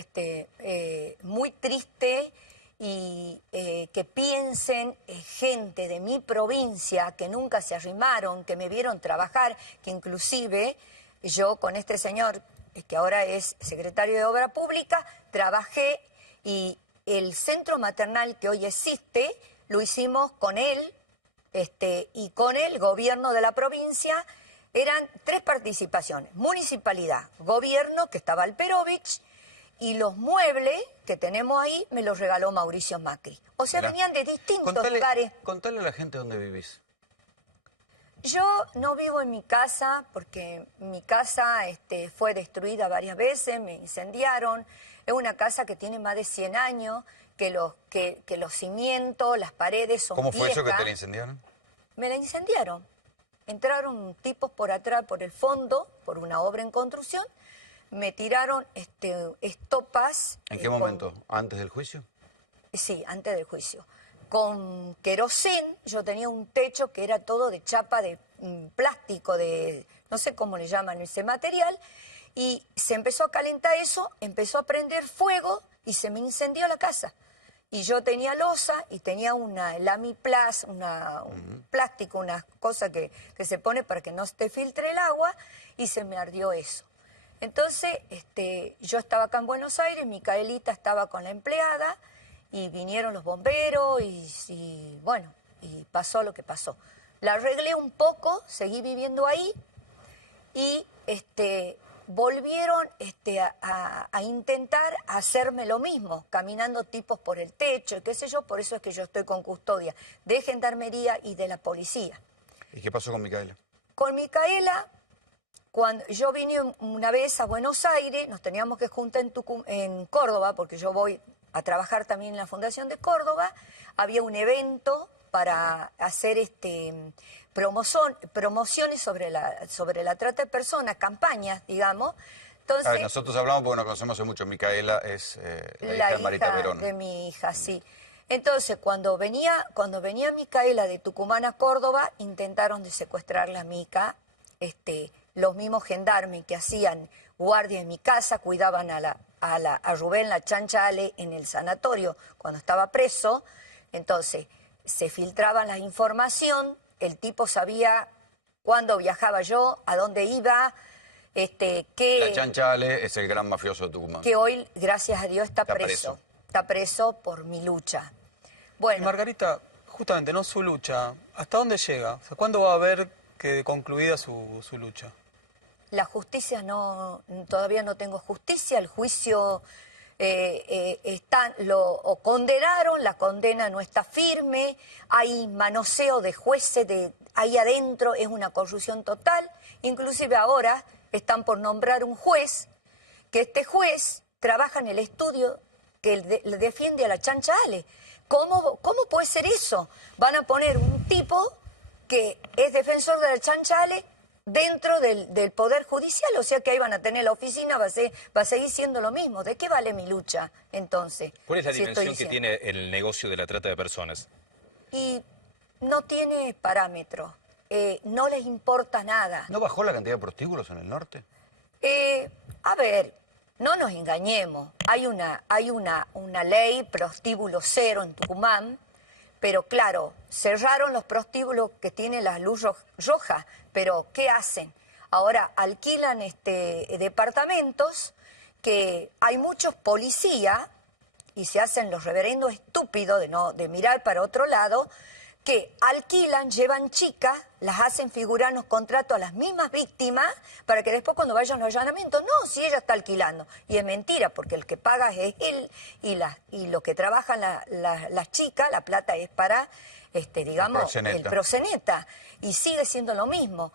muy triste y que piensen gente de mi provincia que nunca se arrimaron, que me vieron trabajar, que inclusive yo con este señor que ahora es secretario de Obra Pública, trabajé y el centro maternal que hoy existe lo hicimos con él y con el gobierno de la provincia. Eran 3 participaciones: municipalidad, gobierno, que estaba Alperovich, y los muebles que tenemos ahí me los regaló Mauricio Macri. O sea, venían de distintos lugares. Contale a la gente dónde vivís. Yo no vivo en mi casa porque mi casa fue destruida varias veces, me incendiaron. Es una casa que tiene más de 100 años, que los cimientos, las paredes son ¿Cómo fue viejas. eso que te la incendiaron? Me la incendiaron. Entraron tipos por atrás, por el fondo, por una obra en construcción. Me tiraron estopas. ¿En qué momento? ¿Antes del juicio? Sí, antes del juicio. Con querosén, yo tenía un techo que era todo de chapa de plástico, no sé cómo le llaman ese material, y se empezó a calentar eso, empezó a prender fuego y se me incendió la casa. Y yo tenía losa y tenía una Lamiplas, un plástico, una cosa que se pone para que no te filtre el agua, y se me ardió eso. Entonces, yo estaba acá en Buenos Aires, Micaelita estaba con la empleada, y vinieron los bomberos y bueno, y pasó lo que pasó. La arreglé un poco, seguí viviendo ahí, y volvieron a intentar hacerme lo mismo, caminando tipos por el techo y qué sé yo. Por eso es que yo estoy con custodia de Gendarmería y de la policía. ¿Y qué pasó con Micaela? Con Micaela, cuando yo vine una vez a Buenos Aires, nos teníamos que juntar en Córdoba, porque yo voy a trabajar también en la Fundación de Córdoba. Había un evento para hacer promociones sobre la trata de personas, campañas, digamos. Entonces, A ver, nosotros hablamos porque nos conocemos hace mucho. Micaela es la hija de Marita Perón. de mi hija, sí. Entonces, cuando venía Micaela de Tucumán a Córdoba, intentaron de secuestrarla a Mica, los mismos gendarmes que hacían guardia en mi casa, cuidaban a Rubén La Chancha Ale en el sanatorio cuando estaba preso. Entonces, se filtraban la información, el tipo sabía cuándo viajaba yo, a dónde iba, La Chancha Ale es el gran mafioso de Tucumán. que hoy, gracias a Dios, está preso. Está preso por mi lucha. Bueno. Y Margarita, justamente, ¿no? Su lucha, ¿hasta dónde llega? O sea, ¿cuándo va a haber concluida su lucha? La justicia todavía no tengo justicia, el juicio lo condenaron, la condena no está firme, hay manoseo de jueces, ahí adentro es una corrupción total, inclusive ahora están por nombrar un juez, que este juez trabaja en el estudio que le defiende a la Chancha Ale. ¿Cómo puede ser eso? Van a poner un tipo que es defensor de la Chancha Ale dentro del Poder Judicial, o sea que ahí van a tener la oficina, va a seguir siendo lo mismo. ¿De qué vale mi lucha, entonces? ¿Cuál es la dimensión que tiene el negocio de la trata de personas? Y no tiene parámetro, no les importa nada. ¿No bajó la cantidad de prostíbulos en el norte? A ver, no nos engañemos, hay una ley prostíbulo cero en Tucumán, pero claro, cerraron los prostíbulos que tienen la luz roja, pero ¿qué hacen? Ahora alquilan departamentos que hay muchos policías y se hacen los reverendos estúpidos de mirar para otro lado, que alquilan, llevan chicas, las hacen figurar en los contratos a las mismas víctimas para que después cuando vayan los allanamientos, no, si ella está alquilando. Y es mentira, porque el que paga es él y lo que trabajan las chicas, la plata es para, digamos, el proxeneta. Y sigue siendo lo mismo.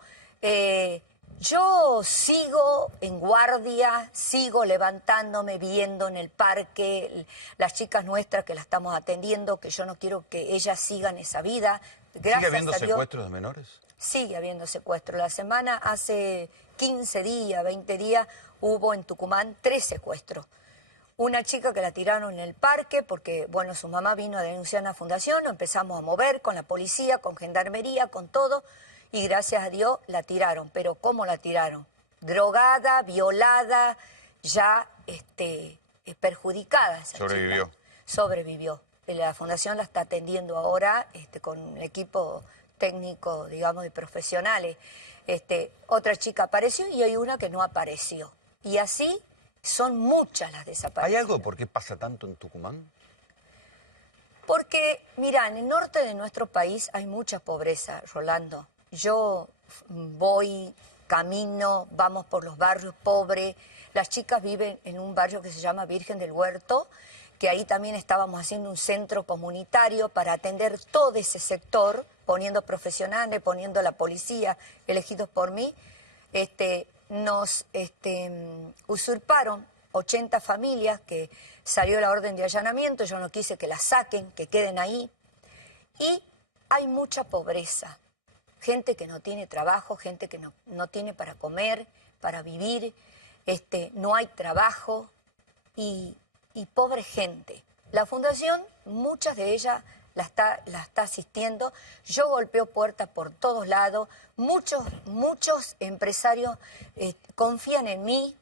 Yo sigo en guardia, sigo levantándome, viendo en el parque las chicas nuestras que las estamos atendiendo, que yo no quiero que ellas sigan esa vida. Gracias ¿Sigue habiendo a Dios, secuestros de menores? Sigue habiendo secuestros. La semana, hace 15 días, 20 días, hubo en Tucumán 3 secuestros. Una chica que la tiraron en el parque porque, bueno, su mamá vino a denunciar en la fundación, nos empezamos a mover con la policía, con gendarmería, con todo. Y gracias a Dios la tiraron. Pero ¿cómo la tiraron? Drogada, violada, ya perjudicada. Sobrevivió. Sobrevivió. La fundación la está atendiendo ahora con un equipo técnico, digamos, de profesionales. Otra chica apareció y hay una que no apareció. Y así son muchas las desaparecidas. ¿Hay algo por qué pasa tanto en Tucumán? Porque, mira, en el norte de nuestro país hay mucha pobreza, Rolando. Yo voy, camino, vamos por los barrios pobres. Las chicas viven en un barrio que se llama Virgen del Huerto, que ahí también estábamos haciendo un centro comunitario para atender todo ese sector, poniendo profesionales, poniendo la policía, elegidos por mí. Nos usurparon 80 familias, que salió la orden de allanamiento, yo no quise que las saquen, que queden ahí. Y hay mucha pobreza. Gente que no tiene trabajo, gente que no tiene para comer, para vivir, no hay trabajo y pobre gente. La fundación, muchas de ellas la está asistiendo. Yo golpeo puertas por todos lados. Muchos empresarios confían en mí.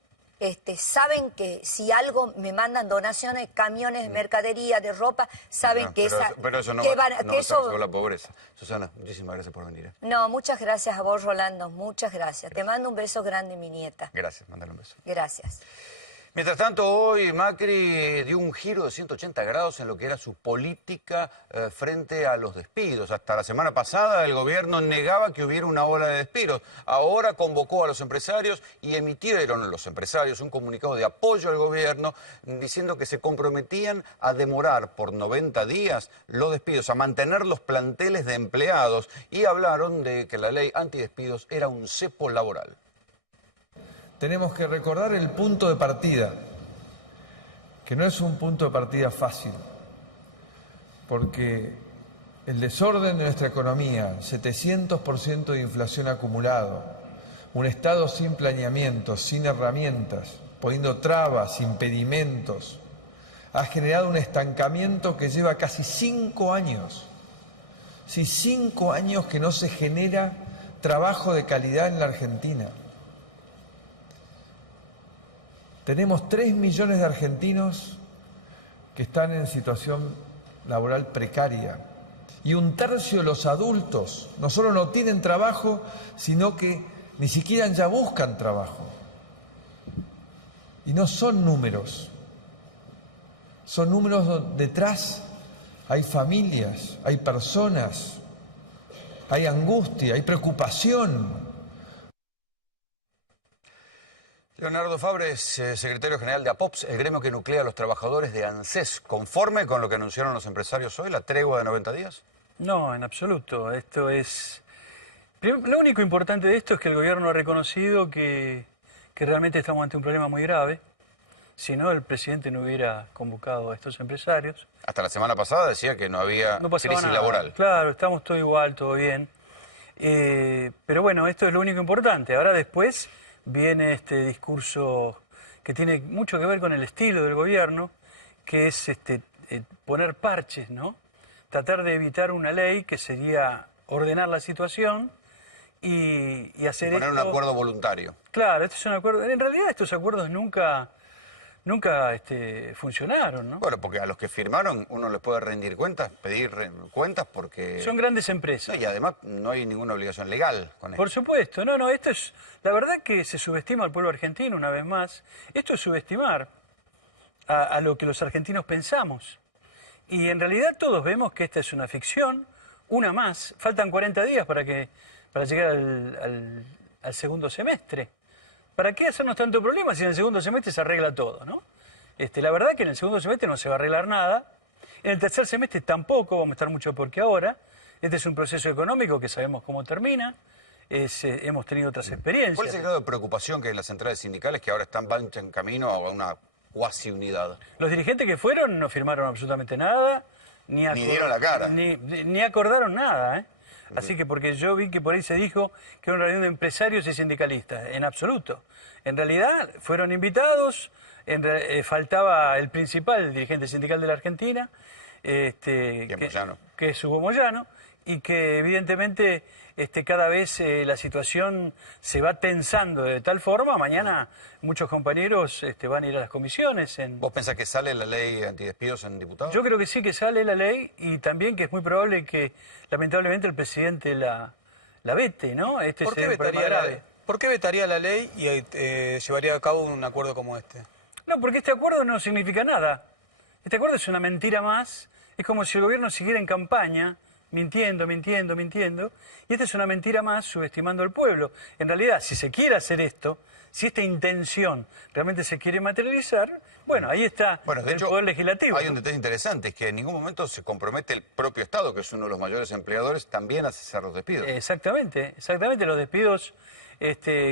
Saben que si algo me mandan donaciones, camiones de mercadería, de ropa, saben que pero eso no que va van- a que eso- resolver la pobreza. Susana, muchísimas gracias por venir. No, muchas gracias a vos, Rolando, muchas gracias. Te mando un beso grande, mi nieta. Gracias, mándale un beso. Gracias. Mientras tanto, hoy Macri dio un giro de 180 grados en lo que era su política frente a los despidos. Hasta la semana pasada el gobierno negaba que hubiera una ola de despidos. Ahora convocó a los empresarios y emitieron los empresarios un comunicado de apoyo al gobierno diciendo que se comprometían a demorar por 90 días los despidos, a mantener los planteles de empleados y hablaron de que la ley antidespidos era un cepo laboral. Tenemos que recordar el punto de partida, que no es un punto de partida fácil, porque el desorden de nuestra economía, 700% de inflación acumulado, un Estado sin planeamiento, sin herramientas, poniendo trabas, impedimentos, ha generado un estancamiento que lleva casi 5 años. Sí, 5 años que no se genera trabajo de calidad en la Argentina. Tenemos 3 millones de argentinos que están en situación laboral precaria. Y 1/3 de los adultos no solo no tienen trabajo, sino que ni siquiera ya buscan trabajo. Y no son números. Son números donde detrás hay familias, hay personas, hay angustia, hay preocupación. Leonardo Fabre, secretario general de APOPS, el gremio que nuclea a los trabajadores de ANSES. ¿Conforme con lo que anunciaron los empresarios hoy, la tregua de 90 días? No, en absoluto. Esto es... Lo único importante de esto es que el gobierno ha reconocido que realmente estamos ante un problema muy grave. Si no, el presidente no hubiera convocado a estos empresarios. Hasta la semana pasada decía que no había crisis laboral. Claro, estamos todo igual, todo bien. Pero bueno, esto es lo único importante. Ahora después viene este discurso que tiene mucho que ver con el estilo del gobierno, que es poner parches, ¿no? Tratar de evitar una ley que sería ordenar la situación y hacer poner un acuerdo voluntario. Claro, este es un acuerdo. En realidad estos acuerdos nunca funcionaron, ¿no? Bueno, porque a los que firmaron uno les puede rendir cuentas, pedir cuentas porque... Son grandes empresas. No, y además no hay ninguna obligación legal con esto. Por supuesto, no, esto es... La verdad que se subestima al pueblo argentino una vez más. Esto es subestimar a lo que los argentinos pensamos. Y en realidad todos vemos que esta es una ficción, una más. Faltan 40 días para llegar al segundo semestre. ¿Para qué hacernos tanto problema si en el segundo semestre se arregla todo, ¿no? La verdad que en el segundo semestre no se va a arreglar nada. En el tercer semestre tampoco vamos a estar mucho porque ahora. Este es un proceso económico que sabemos cómo termina. Hemos tenido otras experiencias. ¿Cuál es el grado de preocupación que hay en las centrales sindicales que ahora van en camino a una cuasi unidad? Los dirigentes que fueron no firmaron absolutamente nada. Ni dieron la cara. Ni acordaron nada, ¿eh? Así que porque yo vi que por ahí se dijo que era una reunión de empresarios y sindicalistas. En absoluto. En realidad fueron invitados, faltaba el principal dirigente sindical de la Argentina, que es Hugo Moyano, y que evidentemente cada vez la situación se va tensando de tal forma. Mañana muchos compañeros van a ir a las comisiones. ¿Vos pensás que sale la ley antidespidos en diputados? Yo creo que sí que sale la ley y también que es muy probable que lamentablemente el presidente la vete, ¿no? ¿Por qué vetaría la ley y llevaría a cabo un acuerdo como este? No, porque este acuerdo no significa nada. Este acuerdo es una mentira más. Es como si el gobierno siguiera en campaña mintiendo. Y esta es una mentira más, subestimando al pueblo. En realidad, si se quiere hacer esto, si esta intención realmente se quiere materializar, bueno, ahí está el Poder Legislativo. Hay un detalle interesante, es que en ningún momento se compromete el propio Estado, que es uno de los mayores empleadores, también a cesar los despidos. Exactamente. Los despidos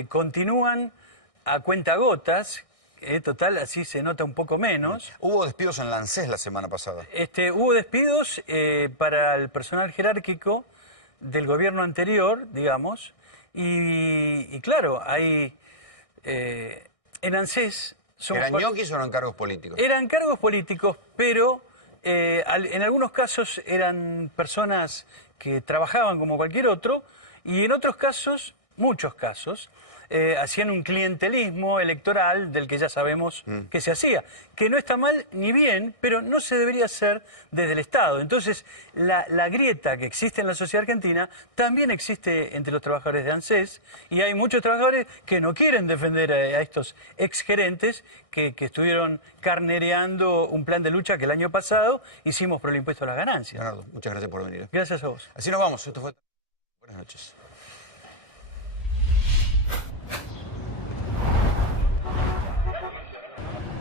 continúan a cuentagotas. Total, así se nota un poco menos. Hubo despidos en la ANSES la semana pasada. Hubo despidos para el personal jerárquico del gobierno anterior, digamos, y claro, hay en ANSES... ¿Eran ñoquis o eran cargos políticos? Eran cargos políticos, pero en algunos casos eran personas que trabajaban como cualquier otro, y en otros casos, muchos casos, hacían un clientelismo electoral del que ya sabemos que se hacía, que no está mal ni bien, pero no se debería hacer desde el Estado. Entonces, la grieta que existe en la sociedad argentina también existe entre los trabajadores de ANSES, y hay muchos trabajadores que no quieren defender a estos exgerentes que estuvieron carnereando un plan de lucha que el año pasado hicimos por el impuesto a las ganancias. Leonardo, muchas gracias por venir. Gracias a vos. Así nos vamos. Esto fue... Buenas noches.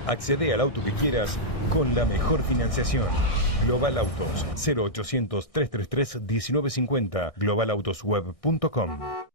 Accede al auto que quieras con la mejor financiación. Global Autos, 0800-333-1950, globalautosweb.com.